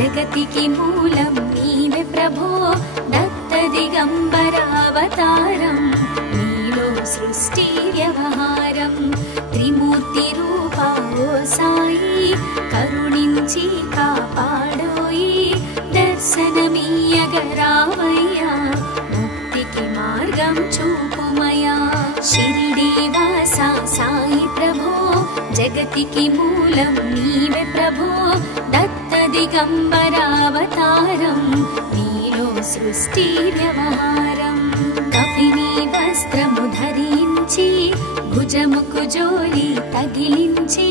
जगतिकी मूलं नीवे प्रभो दत्त दिगंबरावतारं नीलो सृष्टि व्यवहारं त्रिमूर्ति रूपा ओ साई करुणिंची कापाडोई दर्शनमीयगरावय्या मुक्तिकी मार्गं चूपुमया शिरिडीवासा साई प्रभो जगतिकी मूलं नीवे प्रभो दत्त दिगंबरावतारं नीलो सृष्टि व्यवहारं कफिनी वस्त्रमु धరించి भुजमुकु जोली तगिलिंచి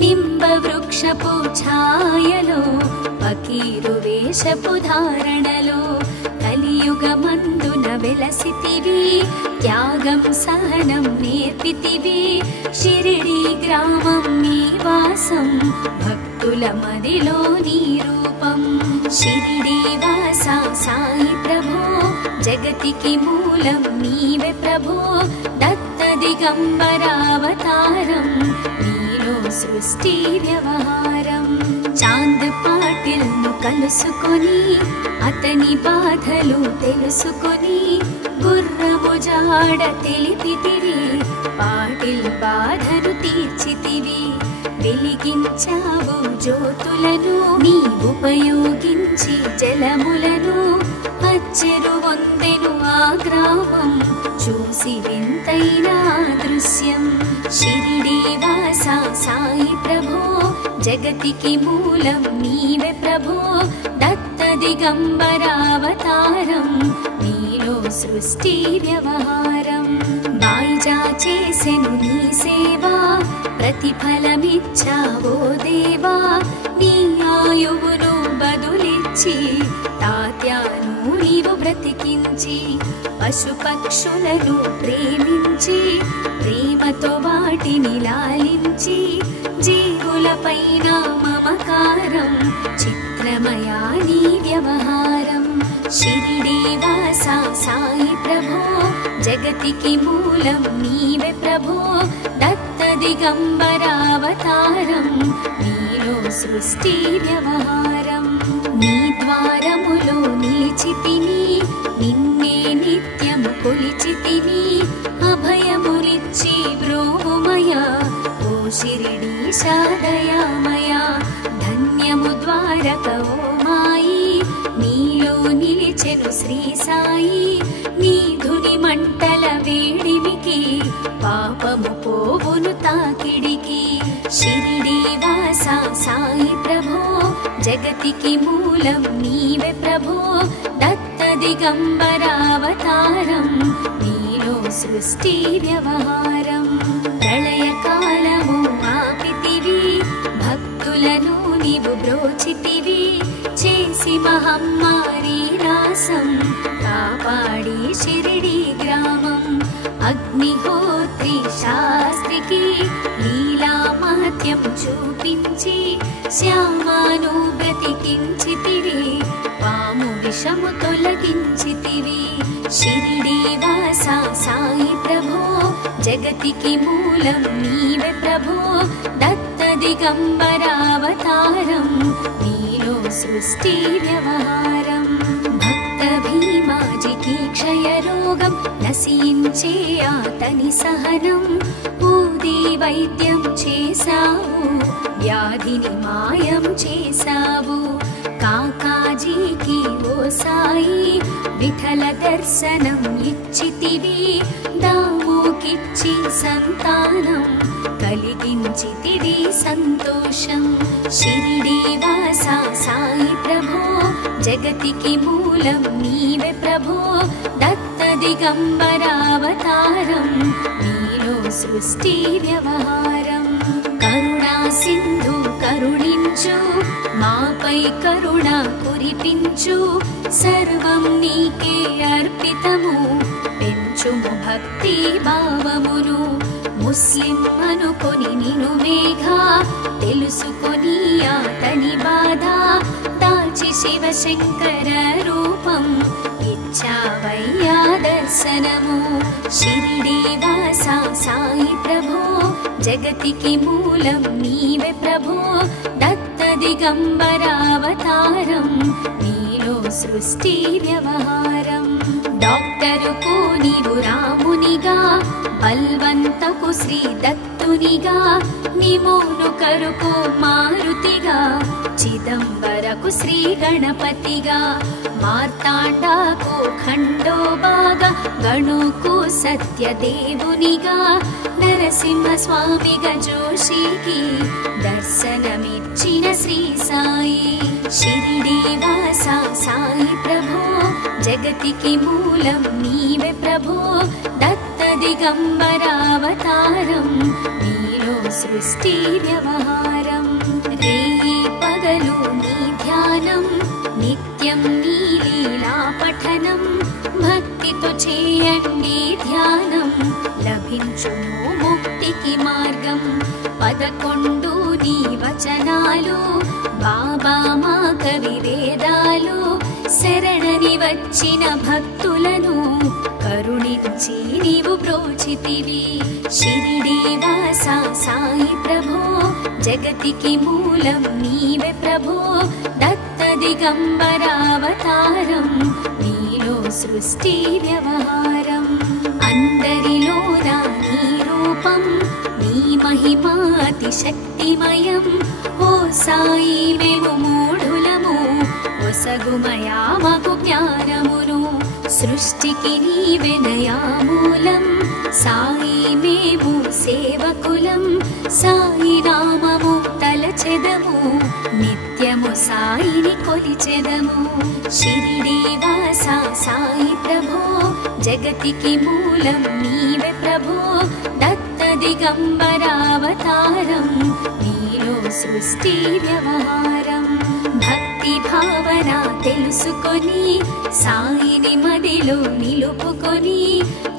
निंब वृक्षपु छायलो फकीरु वेषपु धारणलो కలియుగమందున వెలసితివి త్యాగం సహనం నేర్పితివి షిరిడి గ్రామం నీ వాసం భక్తుల మదిలో నీ రూపం షిరిడి వాసా సాయి ప్రభో జగతికి మూలం నీవే ప్రభో దత్త దిగంబరావతారం నీలో సృష్టి వ్యవహారం చాంద్ పాటిల్ ను కలుసుకొని అతని బాధలు తెలుసుకొని గుర్రము జాడ తెలిపితివి పాటిల్ బాధను తీర్చితివి వెలిగించావు జ్యోతులను నీ ఉపయోగించి జలములను అచ్చెరు వందెను ఆ గ్రామం చూసి వింతైన దృశ్యం షిరిడి వాసా సాయి ప్రభో జగతికి మూలం నీవే ప్రభో దత్త దిగంబరావతారం నీలో సృష్టి వ్యవహారం బాయిజా చేసెను నీ సేవా ప్రతిఫలమిచ్చావో దేవా నీ ఆయువును బదులిచ్చి తాత్యాను నీవు బ్రతికించి పశుపక్షులను ప్రేమించి ప్రేమతో వాటిని లాలించి జీవులపైన మమకారం చిత్రమయా నీ వ్యవహారం షిరిడి వాసా సాయి ప్రభో జగతికి మూలం నీవే ప్రభో దత్త దిగంబరావతారం నీలో సృష్టి వ్యవహారం నీ ద్వారములో నిలిచితిని నిన్నే నిత్యము కొలిచితిని అభయములిచ్చి బ్రోముమయా ఓ షిరిడీశా దయామయా ధన్యము ద్వారక ఓ మాయి నీలో నిలిచెను శ్రీ సాయి నీ ధుని మంటల వేడిమికి పాపము పోవును తాకిడికి షిరిడి వాసా సాయి ప్రభో జగతికి మూలం నీవే ప్రభో దత్త దిగంబరావతారం నీలో సృష్టి వ్యవహారం ప్రళయకాలము ఆపితివి భక్తులను నీవు బ్రోచితివి చేసి మహమ్మారి నాశం కాపాడి షిరిడి గ్రామం అగ్నిహోత్రి శాస్త్రికి లీలా మహత్యం చూపించి శ్యామాను బ్రతికించితివి పాము విషము తొలగించితివి షిరిడి వాసా సాయి ప్రభో జగతికి మూలం నీవే ప్రభో దత్త దిగంబరావతారం నీలో సృష్టి వ్యవహారం భక్త భీమాజికి క్షయరోగం నశించే అతని సహనం ఊది వైద్యం చేసావు వ్యాధిని మాయం చేసావు కాకాజీకి ఓ సాయి విఠల దర్శనం ఇచ్చితివి దామోకిచ్చి సంతానం కలిగించితివి సంతోషం షిరిడి వాసా సాయి ప్రభో జగతికి మూలం నీవే ప్రభో దత్త దిగంబరావతారం నీలో సృష్టి వ్యవహారం కరుణా సింధు కరుణించు మాపై కరుణ కురిపించు సర్వం నీకే అర్పితము పెంచుము భక్తి భావమును ముస్లిం అనుకొని నిను వేగా తెలుసుకొని అతని బాధ దాచి శివశంకర రూపం ఇచ్చావయ్యా దర్శనము షిరిడి వాసా సాయి ప్రభో జగతికి మూలం నీవే ప్రభో దత్త दत्तदिगम्बरावतारं नीलो सृष्टिव्यवहारं डाक्टरुकु नीवु रामुनिगा बल्वन्तकु श्रीदत्तुनिगा निमोनु करुकु मारुतिगा चिदंबरकु श्री गणपतिगा मार्ताण्डाकु खण्डोबागा गणुकु सत्यदेवुनिगा नरसिंहस्वामिगा जोशीकी दर्शनमिच्चिन श्री साई शिरिडीवासा साई प्रभो जगतिकी मूलं नीवे प्रभो दत्तदिगम्बरावतारं नीलो सृष्टिव्यवहारं रेयि पगलु नी ध्यानं नित्यं नी लीला पठनं भक्तितो चेयंडी ध्यानं लभिंचुनु मुक्तिकी मार्गं 11 నీ వచనాలు బాబా మా కవి వేదాలు శరణని వచ్చిన భక్తులను కరుణించి నీవు బ్రోచితివి షిరిడీవాసా సాయి ప్రభో జగతికి మూలం నీవే ప్రభో దత్త దిగంబరావతారం నీలో సృష్టి వ్యవహారం అందరిలోన నీ రూపం నీ మహిమాతి శక్తిమయం ఓ సాయి మేము మూఢులము ఒసగుమయా మాకు జ్ఞానమును సృష్టికి నీవెనయా మూలం సాయి మేము సేవకులం సాయి నామము తలచెదము నిత్యము సాయిని కొలిచెదము షిరిడీవాసా సాయి ప్రభో జగతికి మూలం నీవే ప్రభో దత్త దిగంబరావతారం నీలో సృష్టి వ్యవహారం భక్తి భావన తెలుసుకొని సాయిని మదిలో నిలుపుకొని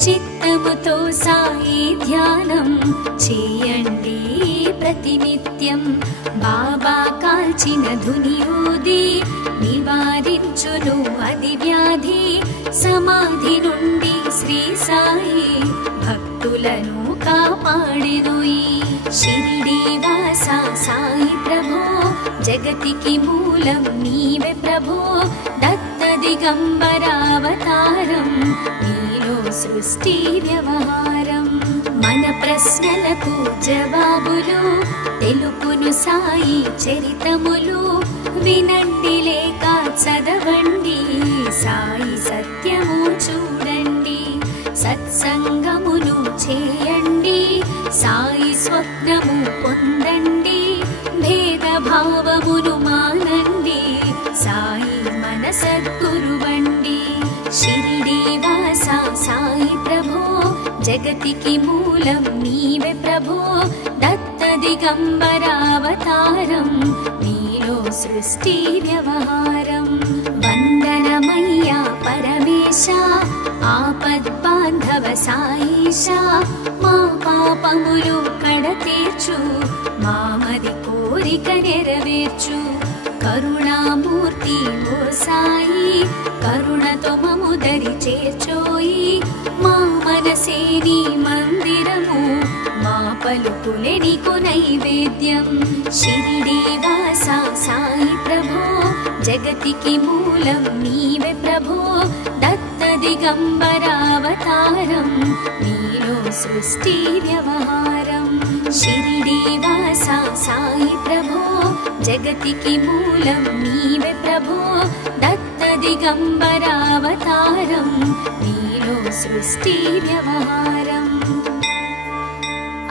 చిత్తముతో సాయి ధ్యానం చేయండి ప్రతినిత్యం బాబా కాల్చిన ధుని ఊది నివారించును అది వ్యాధి సమాధి నుండి శ్రీ సాయి భక్తులను కాపాడెను ఈ షిరిడీవాసా సాయి ప్రభో జగతికి మూలం నీవే ప్రభో దత్త దిగంబరావతారం నీలో సృష్టి వ్యవహారం మన ప్రశ్నలకు జవాబులు తెలుపును సాయి చరితములు వినండి లేక చదవండి సాయి సత్యము చూడండి సత్సంగమును చేయండి సాయి స్వప్నము పొందండి భేదభావమును మానండి సాయి మన సద్గురువండి షిరిడీవాసా సాయి ప్రభో జగతికి మూలం నీవే ప్రభో దత్త దిగంబరావతారం నీలో సృష్టి వ్యవహారం వందనమయ్యా పరమేశ ఆపద్బాంధవ సాయిషా మా పాపములు కడతీర్చు మామది కోరిక నెరవేర్చు కరుణామూర్తి ఓ సాయి కరుణతో మము దరి చేర్చోయి మా మనసే నీ మందిరము మా పలుకులే నీకు నైవేద్యం షిరిడీవాసా సాయి ప్రభో జగతికి మూలం నీవే ప్రభో దత్త దిగంబరావతారం నీలో సృష్టి వ్యవహారం షిరిడీవాసా సాయి ప్రభో జగతికి మూలం నీవే ప్రభో దత్త దిగంబరావతారం నీలో సృష్టి వ్యవహారం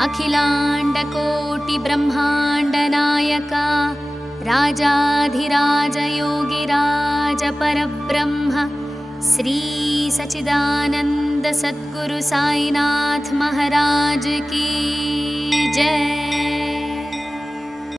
అఖిలాండ కోటి బ్రహ్మాండ నాయక రాజాధిరాజ యోగిరాజ పరబ్రహ్మ శ్రీ సచిదానంద సద్గురు సాయినాథ్ మహారాజ్ की जय।